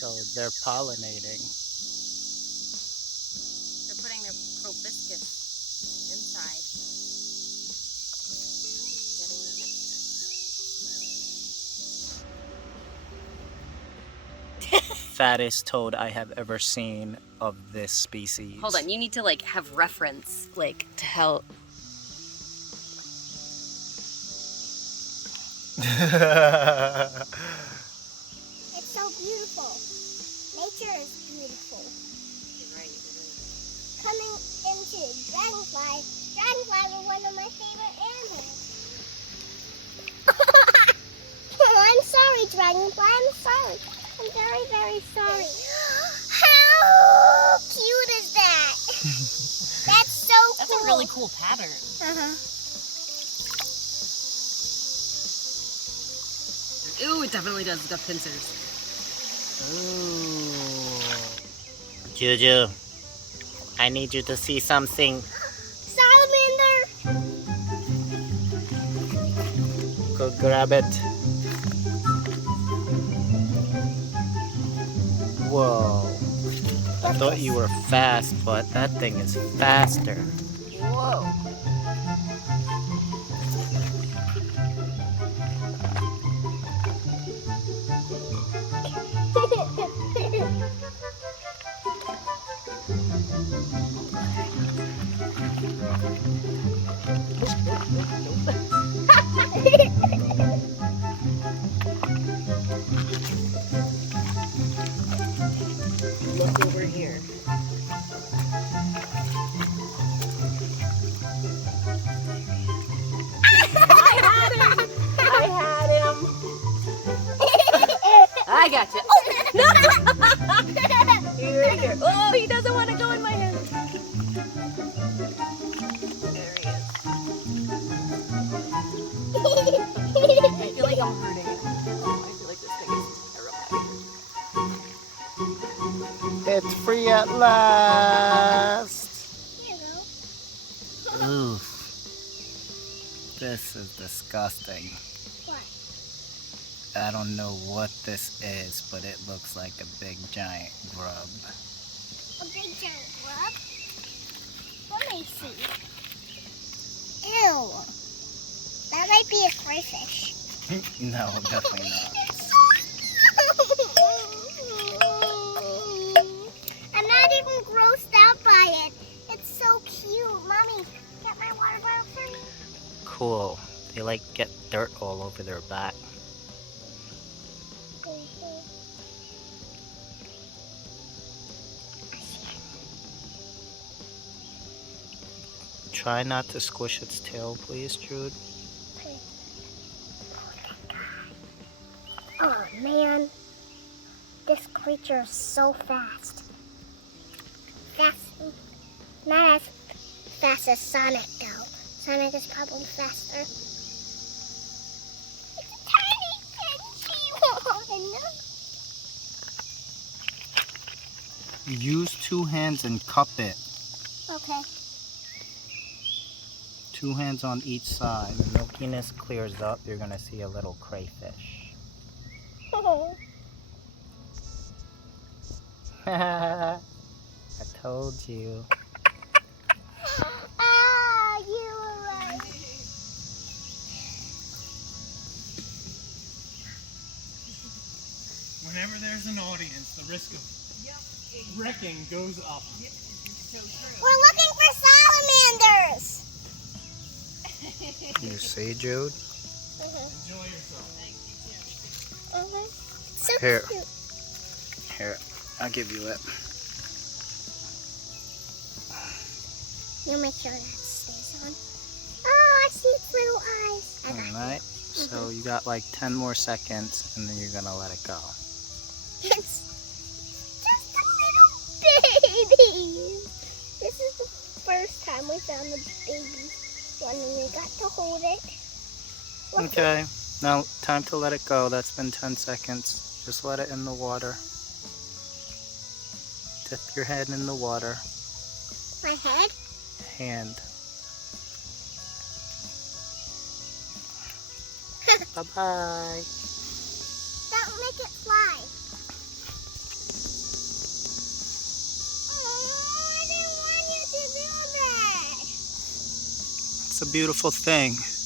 So they're pollinating. They're putting their proboscis inside. Getting the nectar. Fattest toad I have ever seen of this species. Hold on, you need to like have reference, like to help. It's so beautiful. Nature is beautiful. You're right, it is. Coming into dragonflies. Dragonflies are one of my favorite animals. Oh, I'm sorry, dragonfly. I'm sorry. I'm very, very sorry. How cute is that? That's so cool. That's a really cool pattern. Uh-huh. Ooh, it definitely does. It's got pincers. Ooh. Juju, I need you to see something. Salamander. Go grab it. Whoa. I thought you were fast, but that thing is faster. Whoa. Look over here. I had him. I got you. Here, here. Oh, he doesn't want to go in my hand. There he is. I feel like I'm hurting him. Oh, I feel like this thing is terrifying. It's free at last. Here you go. Oof. This is disgusting. What? I don't know what this is, but it looks like a big giant grub. A big giant grub? Let me see. Ew. That might be a crayfish. No, definitely not. I'm not even grossed out by it. It's so cute. Mommy, get my water bottle for me. Cool. They like get dirt all over their back. Try not to squish its tail, please, Jude. Oh man, this creature is so fast. Not as fast as Sonic though. Sonic is probably faster. It's a tiny pinchy one. Use 2 hands and cup it. Okay. 2 hands on each side. The milkiness clears up, you're gonna see a little crayfish. I told you. Ah, you were right. Whenever there's an audience, the risk of wrecking goes up. We're looking for salamanders. You see, Jude? Enjoy yourself. Okay. So Here. cute. Here, I'll give you it. You make sure that stays on. Oh, I see its little eyes. I got it. Alright, so you got like 10 more seconds and then you're gonna let it go. It's just a little baby. This is the first time we found the baby one and we got to hold it. Look, Okay, now time to let it go. That's been 10 seconds. Just let it in the water. Dip your head in the water. my head. Hand. Bye-bye. Don't make it fly. It's a beautiful thing.